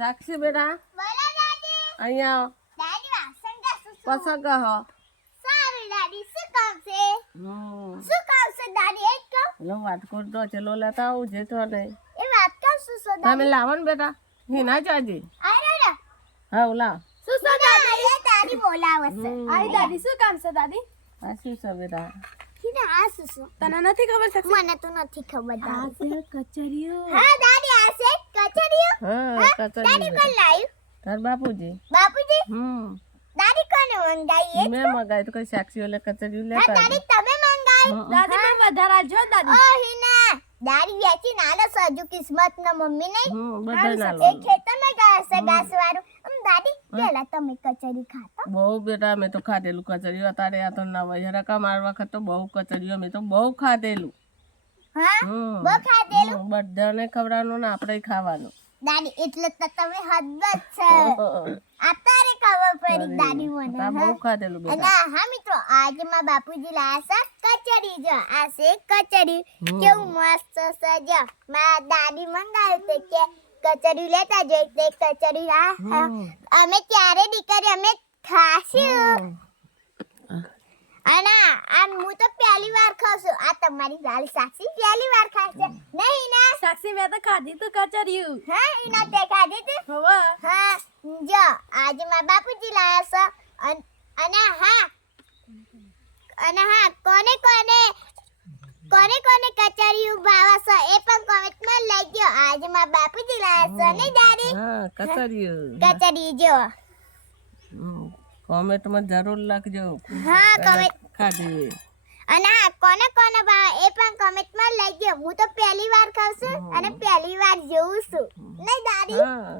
સાક્ષી બેટા બોલો દાદી. અહીંયા દાદી વાસણ ઘસું છું. પસંદ કહો સારું દાદી, શું કામ છે? હમ શું કામ છે દાદી? એક કામ. લો વાટકો તો ચલો લેતા આવું જે તો નહીં એ વાત કામ શું છો તમે દાદી? લાવો ને બેટા હિના ચાજી આય રે. હા લાવ શું છો દાદી? એ દાદી બોલાવે છે. આઈ દાદી શું કામ છે દાદી? આ શું છે બેટા કીધું આ શું છે? તને નથી ખબર છે? મને તો નથી ખબર દાદી. કચરિયો. હા દાદી, આ છે કચરિયો. હા દાદી કચરી કોણ લાવ્યું? તાર બાપુજી બાપુજી. દાદી કોને મંગાવી? મેં મગાય તો કઈ સાક્ષી ઓલે કચરી હા લેતા દાદી, તમે મંગાવી? દાદી પણ વધારે આલજો દાદી. ઓ હિના, દાદી વેચી નાનો સજુ કિસ્મત ના મમ્મી નહીં. બધા ના એ ખેતરમાં ગયા છે ઘાસ વાળું. દાદી પેલા તમે કચરી ખાતા? બહુ બેટા મેં તો ખાધેલું કચરી અત્યારે આ તો નવા જરાકા માર વખત તો બહુ કચરીઓ મેં તો બહુ ખાધેલું હા હમ બહુ ખાધેલું. બધાને ખવડાવવાનું ને આપણે ખાવાનું દાદી એટલે તો તમે હદ જ છે. અત્યારે ખબર પડી દાદી મને. આ બહુ હા. ખાધેલું અને બેટા હા મિત્રો, આજે માં બાપુજી લાયા છે કચરી. જો આ છે કચરી. કેવું મસ્ત છે. જો મારા દાદી મંગાવ્યું તે કે કચરી લેતા જઈ તે કચરી. હા અમે ત્યારે દીકરી અમે ખાશું. અને આ હું તો પહેલી વાર ખાઉં છું. આ તમારી લાલ સાક્ષી પહેલી વાર ખાશે નહીં ના? સાક્ષી મેં તો ખાધી તું કચરિયું. હા એના તે ખાધી હતી. હવે હા જો આજે મારા બાપુજી લાયા છે. અને હા કોને કોને કચરિયું ભાવે છે એ પણ કોમેન્ટમાં લખજો. આજે મારા બાપુજી લાયા છે ને દાદી હા કચરિયું કચરી. જો કોમેન્ટમાં જરૂર લખજો હા કોમેન્ટ. ખાધી અને હા કોને ભાવે એ પણ કોમેન્ટમાં લખજો. હું તો પહેલી વાર ખાઉં છું અને પહેલી વાર જોઉં છું નહીં દાદી? હા